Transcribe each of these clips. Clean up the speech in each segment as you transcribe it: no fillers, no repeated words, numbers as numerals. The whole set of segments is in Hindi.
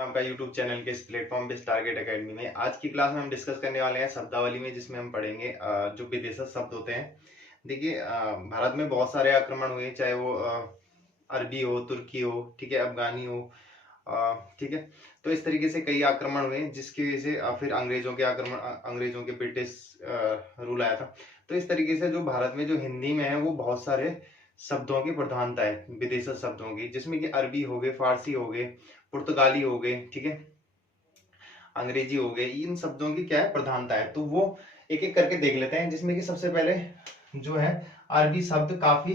आपका यूट्यूब चैनल के इस प्लेटफॉर्म पे टारगेट एकेडमी में आज की क्लास में हम डिस्कस करने वाले हैं शब्दावली में, जिसमें हम पढ़ेंगे जो विदेशज शब्द होते हैं। देखिए, भारत में बहुत सारे आक्रमण हुए, चाहे वो अरबी हो, तुर्की हो, ठीक है, अफगानी हो, ठीक है। तो इस तरीके से कई आक्रमण हुए जिसकी वजह से फिर अंग्रेजों के आक्रमण, अंग्रेजों के ब्रिटिश रूल आया था। तो इस तरीके से जो भारत में जो हिंदी में है वो बहुत सारे शब्दों की प्रधानता है, विदेशज शब्दों की, जिसमें कि अरबी हो गए, फारसी हो गए, पुर्तगाली हो गए, ठीक है, अंग्रेजी हो गए। इन शब्दों की क्या है, प्रधानता है। तो वो एक एक करके देख लेते हैं, जिसमें कि सबसे पहले जो है अरबी शब्द काफी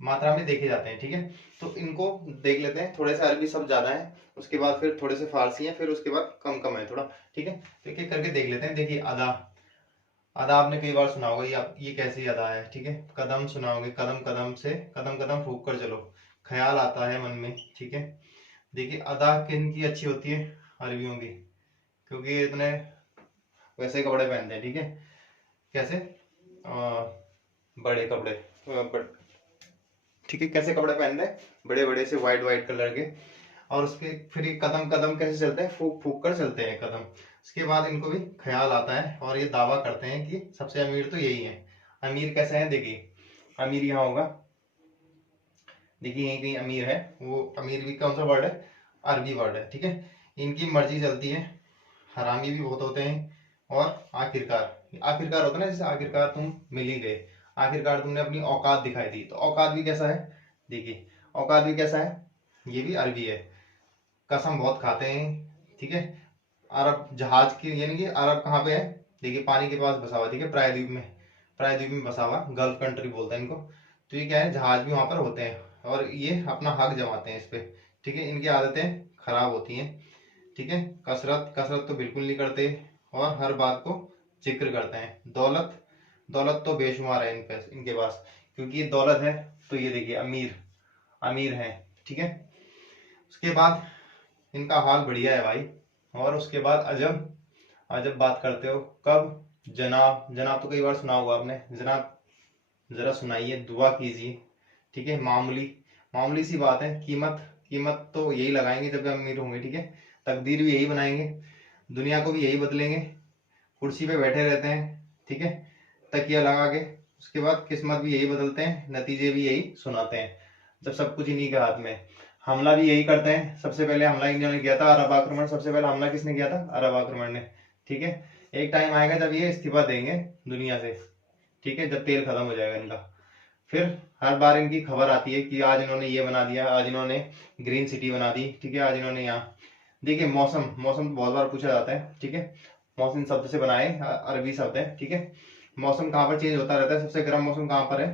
मात्रा में देखे जाते हैं, ठीक है। तो इनको देख लेते हैं। थोड़े से अरबी शब्द ज्यादा है, उसके बाद फिर थोड़े से फारसी है, फिर उसके बाद कम कम है थोड़ा, ठीक है। तो एक एक करके देख लेते हैं। देखिए, अदा, अदा आपने कई बार सुना होगा। ये कैसी अदा है, ठीक है। कदम सुना होगे, कदम कदम से कदम कदम फूक कर चलो, ख्याल आता है मन में, ठीक है। देखिए, अदा किन की अच्छी होती है, अरबियों की, क्योंकि ये इतने वैसे कपड़े पहनते हैं, ठीक है। कैसे, बड़े कपड़े, ठीक है, कैसे कपड़े पहनते हैं, बड़े बड़े से व्हाइट व्हाइट कलर के। और उसके फिर ये कदम कदम कैसे चलते हैं, फूक फूक कर चलते हैं कदम। उसके बाद इनको भी ख्याल आता है और ये दावा करते हैं कि सबसे अमीर तो यही है। अमीर कैसे है, देखिए, अमीर यहाँ होगा, देखिए यहीं कहीं अमीर है। वो अमीर भी कौन सा वर्ड है, अरबी वर्ड है, ठीक है। इनकी मर्जी चलती है, हरामी भी बहुत होते हैं। और आखिरकार, आखिरकार होता है ना, जैसे आखिरकार तुम मिल ही गए, आखिरकार तुमने अपनी औकात दिखाई दी। तो औकात भी कैसा है, देखिए, औकात भी कैसा है, ये भी अरबी है। कसम बहुत खाते हैं, ठीक है। अरब जहाज की, यानी कि अरब कहाँ पे है, देखिए पानी के पास बसा हुआ, ठीक है, प्रायद्वीप में, प्रायद्वीप में बसा हुआ, गल्फ कंट्री बोलते हैं इनको। तो ये क्या है, जहाज भी वहां पर होते हैं और ये अपना हक जमाते हैं इस पे, ठीक है। इनकी आदतें खराब होती हैं, ठीक है। कसरत, कसरत तो बिल्कुल नहीं करते और हर बात को जिक्र करते हैं। दौलत, दौलत तो बेशुमार है इनके पास, क्योंकि ये दौलत है। तो ये देखिए, अमीर, अमीर है, ठीक है। उसके बाद इनका हाल बढ़िया है भाई। और उसके बाद अजब, अजब बात करते हो कब, जनाब, जनाब तो कई बार सुना होगा आपने, जनाब जरा सुनाइए, दुआ कीजिए, ठीक है। मामूली, मामूली सी बात है। कीमत, कीमत तो यही लगाएंगे जब अमीर होंगे, ठीक है। तकदीर भी यही बनाएंगे, दुनिया को भी यही बदलेंगे। कुर्सी पे बैठे रहते हैं, ठीक है, तकिया लगा के। उसके बाद किस्मत भी यही बदलते हैं, नतीजे भी यही सुनाते हैं, जब सब कुछ इन्हीं के हाथ में है। हमला भी यही करते हैं। सबसे पहले हमला इन्होंने किया था, अरब आक्रमण। सबसे पहले हमला किसने किया था, अरब आक्रमण ने, ठीक है। एक टाइम आएगा जब ये इस्तीफा देंगे दुनिया से, ठीक है, जब तेल खत्म हो जाएगा इनका। फिर हर बार इनकी खबर आती है कि आज इन्होंने ये बना दिया, आज इन्होंने ग्रीन सिटी बना दी, ठीक है, आज इन्होंने यहाँ। देखिए, मौसम, मौसम बहुत बार पूछा जाता है, ठीक है। मौसम शब्द से बनाए, अरबी शब्द है, ठीक है। मौसम कहाँ पर चेंज होता रहता है, सबसे गर्म मौसम कहाँ पर है,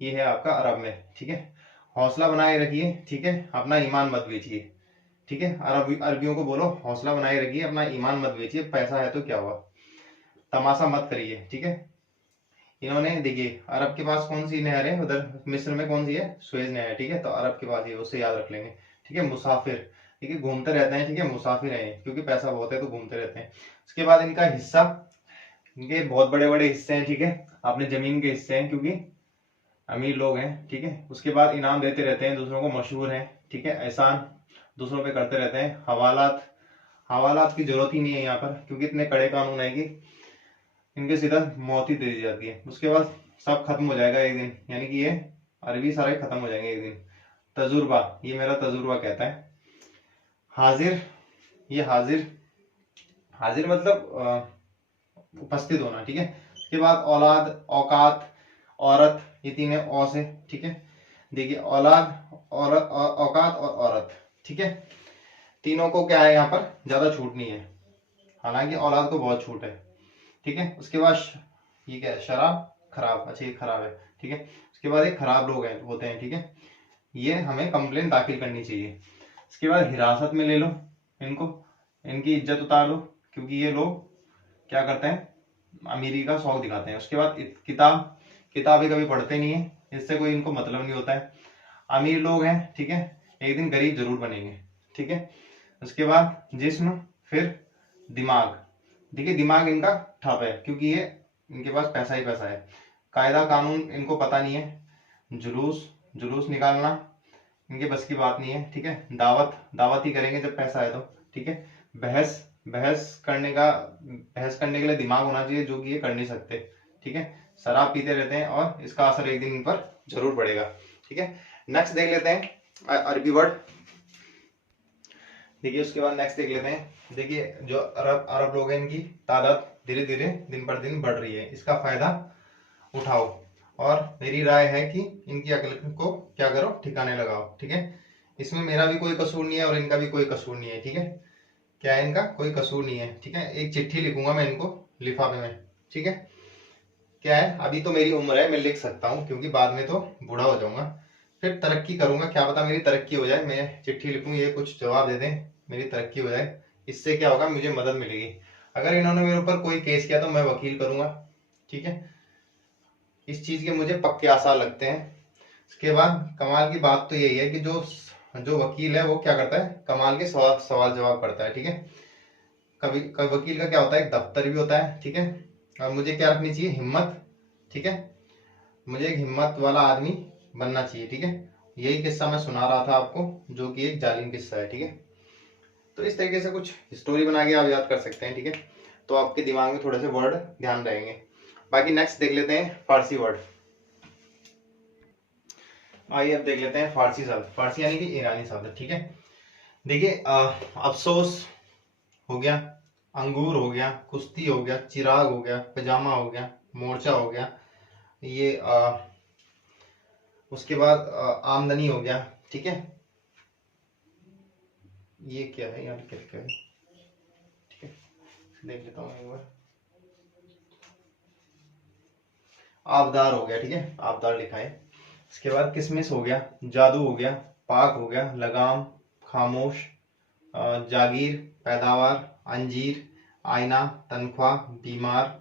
ये है आपका अरब में, ठीक है। हौसला बनाए रखिए, ठीक है, अपना ईमान मत बेचिए, ठीक है। अरबियों को बोलो, हौसला बनाए रखिए, अपना ईमान मत बेचिए, पैसा है तो क्या हुआ, तमाशा मत करिए, ठीक है। इन्होंने, देखिए, अरब के पास कौन सी नहर है, उधर मिस्र में कौन सी है, सुएज नहर, ठीक है। तो अरब के पास ही, उससे याद रख लेंगे, ठीक है। मुसाफिर, ठीक है, घूमते रहते हैं, ठीक है, मुसाफिर है, क्योंकि पैसा बहुत है तो घूमते रहते हैं। उसके बाद इनका हिस्सा, इनके बहुत बड़े बड़े हिस्से हैं, ठीक है, अपने जमीन के हिस्से हैं, क्योंकि अमीर लोग हैं, ठीक है। उसके बाद इनाम देते रहते हैं दूसरों को, मशहूर हैं, ठीक है। एहसान दूसरों पे करते रहते हैं। हवालात, हवालात की जरूरत ही नहीं है यहाँ पर, क्योंकि इतने कड़े कानून है कि इनके सीधा मौत ही दे दी जाती है। उसके बाद सब खत्म हो जाएगा एक दिन, यानी कि ये अरबी सारे खत्म हो जाएंगे एक दिन। तजुर्बा, ये मेरा तजुर्बा कहता है। हाजिर, ये हाजिर, हाजिर मतलब उपस्थित होना, ठीक है। उसके बाद औलाद, औकात, औरत, ये तीन है औ से, ठीक है। देखिए, औलाद, औरत, औकात और औरत, ठीक है। तीनों को क्या है, यहाँ पर ज्यादा छूट नहीं है, हालांकि औलाद को बहुत छूट है, ठीक है। उसके बाद ये क्या है, शराब, खराब, अच्छा ये खराब है, ठीक है। उसके बाद ये खराब लोग हैं, होते हैं, ठीक है, ये हमें कंप्लेन दाखिल करनी चाहिए। उसके बाद हिरासत में ले लो इनको, इनकी इज्जत उतार लो, क्योंकि ये लोग क्या करते हैं, अमीरी का शौक दिखाते हैं। उसके बाद किताब, किताबें कभी पढ़ते नहीं है, इससे कोई इनको मतलब नहीं होता है। अमीर लोग हैं, ठीक है, एक दिन गरीब जरूर बनेंगे, ठीक है। उसके बाद जिस्म, फिर दिमाग। देखिए, दिमाग इनका ठप है, क्योंकि ये, इनके पास पैसा ही पैसा है। कायदा कानून इनको पता नहीं है। जुलूस, जुलूस निकालना, इनके बस की बात नहीं है, ठीक है। दावत दावत ही करेंगे जब पैसा है तो, ठीक है। बहस बहस करने के लिए दिमाग होना चाहिए, जो कि ये कर नहीं सकते, ठीक है। शराब पीते रहते हैं और इसका असर एक दिन इन पर जरूर पड़ेगा, ठीक है। नेक्स्ट देख लेते हैं अरबी वर्ड। देखिए उसके बाद नेक्स्ट देख लेते हैं। देखिए जो अरब लोग हैं, इनकी तादाद धीरे धीरे दिन पर दिन बढ़ रही है, इसका फायदा उठाओ और मेरी राय है कि इनकी अकल को क्या करो, ठिकाने लगाओ, ठीक है। इसमें मेरा भी कोई कसूर नहीं है और इनका भी कोई कसूर नहीं है, ठीक है। क्या है, इनका कोई कसूर नहीं है, ठीक है। एक चिट्ठी लिखूंगा मैं इनको लिफाफे में, ठीक है। क्या है, अभी तो मेरी उम्र है, मैं लिख सकता हूँ, क्योंकि बाद में तो बूढ़ा हो जाऊंगा, फिर तरक्की करूंगा, क्या पता मेरी तरक्की हो जाए, मैं चिट्ठी लिखूं, ये कुछ जवाब दे दें, मेरी तरक्की हो जाए, इससे क्या होगा, मुझे मदद मिलेगी। अगर इन्होंने मेरे ऊपर कोई केस किया तो मैं वकील करूंगा, ठीक है। इस चीज के मुझे पक्के आसार लगते हैं। इसके बाद कमाल की बात तो यही है कि जो जो वकील है वो क्या करता है, कमाल के सवाल जवाब करता है, ठीक है। कभी वकील का क्या होता है, एक दफ्तर भी होता है, ठीक है। और मुझे क्या रखनी चाहिए, हिम्मत, ठीक है। मुझे एक हिम्मत वाला आदमी बनना चाहिए, ठीक है। यही किस्सा मैं सुना रहा था आपको, जो कि एक जालिम किस्सा है, ठीक है। तो इस तरीके से कुछ स्टोरी बना के आप याद कर सकते हैं, ठीक है। तो आपके दिमाग में थोड़े से वर्ड ध्यान रहेंगे। बाकी नेक्स्ट देख लेते हैं फारसी वर्ड। आइए अब देख लेते हैं फारसी शब्द। फारसी यानी कि ईरानी शब्द, ठीक है। देखिए अफसोस हो गया, अंगूर हो गया, कुश्ती हो गया, चिराग हो गया, पजामा हो गया, मोर्चा हो गया, ये उसके बाद आमदनी हो गया, ठीक है। ये क्या है यार, क्या क्या है, ठीक है, देख लेता हूँ एक बार। आबदार हो गया, ठीक है, आबदार लिखा है। इसके बाद किसमिस हो गया, जादू हो गया, पाक हो गया, लगाम, खामोश, जागीर, पैदावार, अंजीर, आईना, तनख्वाह, बीमार,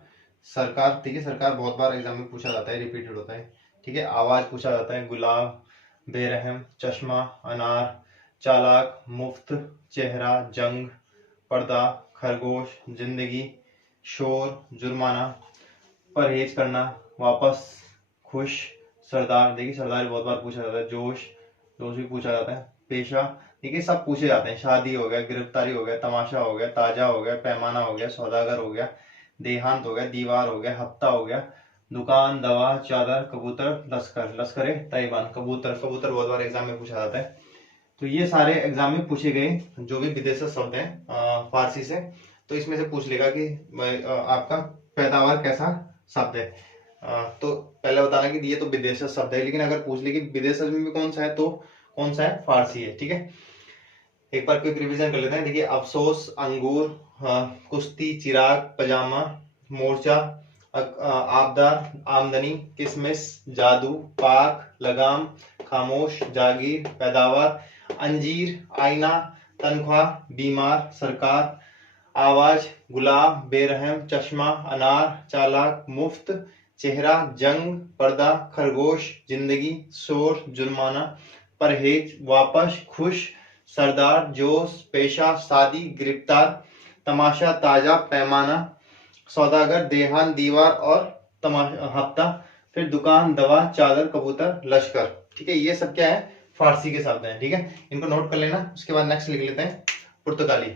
सरकार, ठीक है। सरकार बहुत बार एग्जाम में पूछा जाता है, रिपीटेड होता है, ठीक है। आवाज पूछा जाता है, गुलाब, बेरहम, चश्मा, अनार, चालाक, मुफ्त, चेहरा, जंग, पर्दा, खरगोश, जिंदगी, शोर, जुर्माना, परहेज करना, वापस, खुश, सरदार, देखिए सरदार भी बहुत बार पूछा जाता है, जोश, जोश भी पूछा जाता है, पेशा, देखिए सब पूछे जाते हैं। शादी हो गया, गिरफ्तारी हो गया, तमाशा हो गया, ताजा हो गया, पैमाना हो गया, सौदागर हो गया, देहांत हो गया, दीवार हो गया, हफ्ता हो गया, दुकान, दवा, चादर, कबूतर, लश्कर, लश्कर तैयबान, कबूतर, कबूतर बहुत बार एग्जाम में पूछा जाता है। तो ये सारे एग्जाम में पूछे गए जो भी विदेशी शब्द हैं फारसी से। तो इसमें से पूछ लेगा कि आपका पैदावार कैसा शब्द है। तो पहले बताना कि ये तो विदेशी शब्द है, लेकिन अगर पूछ ले कि विदेशी में भी कौन सा है, तो कौन सा है, फारसी है, ठीक है। एक बार क्विक रिवीजन कर लेते हैं। देखिए अफसोस, अंगूर, कुश्ती, चिराग, पजामा, मोर्चा, आबदार, आमदनी, किसमिस, जादू, पाक, लगाम, खामोश, जागीर, पैदावार, अंजीर, आईना, तनख्वाह, बीमार, सरकार, आवाज, गुलाब, बेरहम, चश्मा, अनार, चालाक, मुफ्त, चेहरा, जंग, पर्दा, खरगोश, जिंदगी, शोर, जुर्माना, परहेज, वापस, खुश, सरदार, जोश, पेशा, शादी, गिरफ्तार, तमाशा, ताजा, पैमाना, सौदागर, देहान, दीवार और हफ्ता, फिर दुकान, दवा, चादर, कबूतर, लश्कर, ठीक है। ये सब क्या है, फारसी के शब्द हैं, ठीक है। इनको नोट कर लेना। उसके बाद नेक्स्ट लिख लेते हैं पुर्तगाली।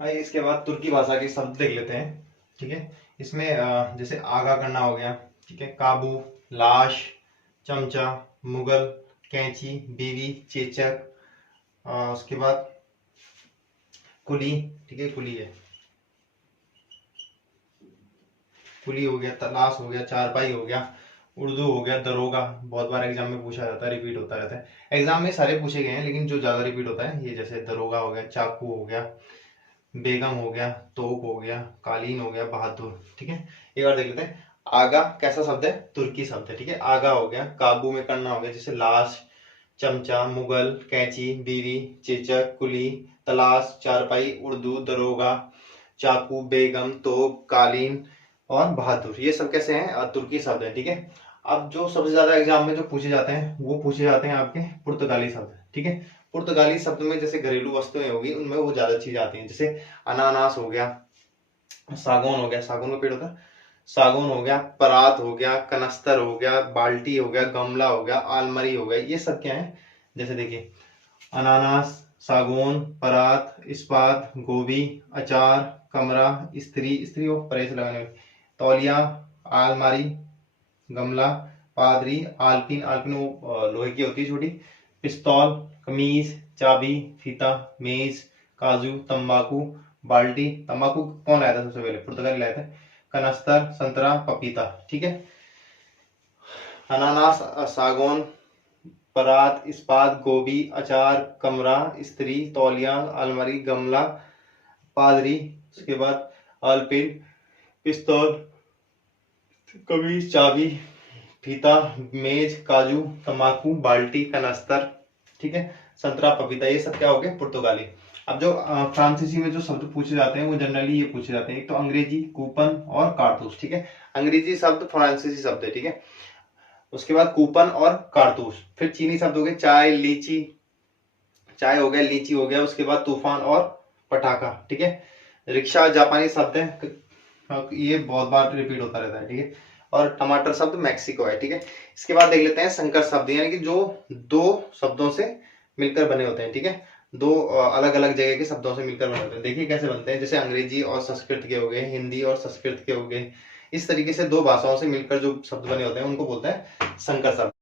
आइए इसके बाद तुर्की भाषा के शब्द देख लेते हैं, ठीक है। इसमें जैसे आगा करना हो गया, ठीक है, काबू, लाश, चमचा, मुगल, कैंची, बीवी, चेचक, उसके बाद कुली, ठीक है, कुली है, कुली हो गया, तलाश हो गया, चारपाई हो गया, उर्दू हो गया, दरोगा, बहुत बार एग्जाम में पूछा जाता है, रिपीट होता रहता है। एग्जाम में सारे पूछे गए हैं, लेकिन जो ज्यादा रिपीट होता है ये, जैसे दरोगा हो गया, चाकू हो गया, बेगम हो गया, तोप हो गया, कालीन हो गया, बहादुर, ठीक है। एक बार देख लेते हैं। आगा कैसा शब्द है, तुर्की शब्द है, ठीक है। आगा हो गया, काबू में करना हो गया, जैसे लाश, चमचा, मुगल, कैंची, बीवी, चेचक, कुली, तलाश, चारपाई, उर्दू, दरोगा, चाकू, बेगम, तोप, कालीन और बहादुर, ये सब कैसे हैं, तुर्की शब्द है, ठीक है। अब जो सबसे ज्यादा एग्जाम में जो पूछे जाते हैं वो पूछे जाते हैं आपके पुर्तगाली शब्द, ठीक है। पुर्तगाली शब्द में जैसे घरेलू वस्तुएं होगी, उनमें वो ज्यादा चीज आती हैं, जैसे अनानास हो गया, सागौन हो गया, सागौन का पेड़ होता है, सागौन हो गया, परात हो गया, कनस्तर हो गया, बाल्टी हो गया, गमला हो गया, आलमारी हो गया, ये सब क्या है? जैसे देखिए अनानास, सागौन, परात, इस्पात, गोभी, अचार, कमरा, स्त्री, स्त्री हो प्रेस लगाने वाली, तौलिया, आलमारी, गमला, पादरी, आलपीन, आलपीन वो लोहे की होती है छोटी, पिस्तौल, कमीज, चाबी, फीता, मेज, काजू, तंबाकू, बाल्टी, तंबाकू कौन लाया था सबसे पहले? पुर्तगाली लाया था। कनस्तर, संतरा, पपीता, ठीक है। अनानास, सागौन, परात, इस्पात, गोभी, अचार, कमरा, स्त्री, तौलिया, अलमारी, गमला, पादरी, उसके बाद आलपिन, पिस्तौल, कमीज, चाबी, फीता, मेज, काजू, तंबाकू, बाल्टी, कनस्तर, ठीक है। संतरा, पपीता, ये सब क्या हो गए? पुर्तगाली। अब जो फ्रांसीसी में जो शब्द पूछे जाते हैं वो जनरली ये पूछे जाते हैं, एक तो अंग्रेजी, कूपन और कारतूस, ठीक है। अंग्रेजी शब्द फ्रांसीसी शब्द है, ठीक है। उसके बाद कूपन और कारतूस। फिर चीनी शब्द हो गए चाय, लीची, चाय हो गया, लीची हो गया, उसके बाद तूफान और पटाखा, ठीक है। रिक्शा जापानी शब्द है, ये बहुत बार रिपीट होता रहता है, ठीक है। और टमाटर शब्द मैक्सिको है, ठीक है। इसके बाद देख लेते हैं संकर शब्द, यानी कि जो दो शब्दों से मिलकर बने होते हैं, ठीक है। दो अलग अलग जगह के शब्दों से मिलकर बने होते हैं। देखिए कैसे बनते हैं, जैसे अंग्रेजी और संस्कृत के हो गए, हिंदी और संस्कृत के हो गए, इस तरीके से दो भाषाओं से मिलकर जो शब्द बने होते हैं उनको बोलते हैं संकर शब्द।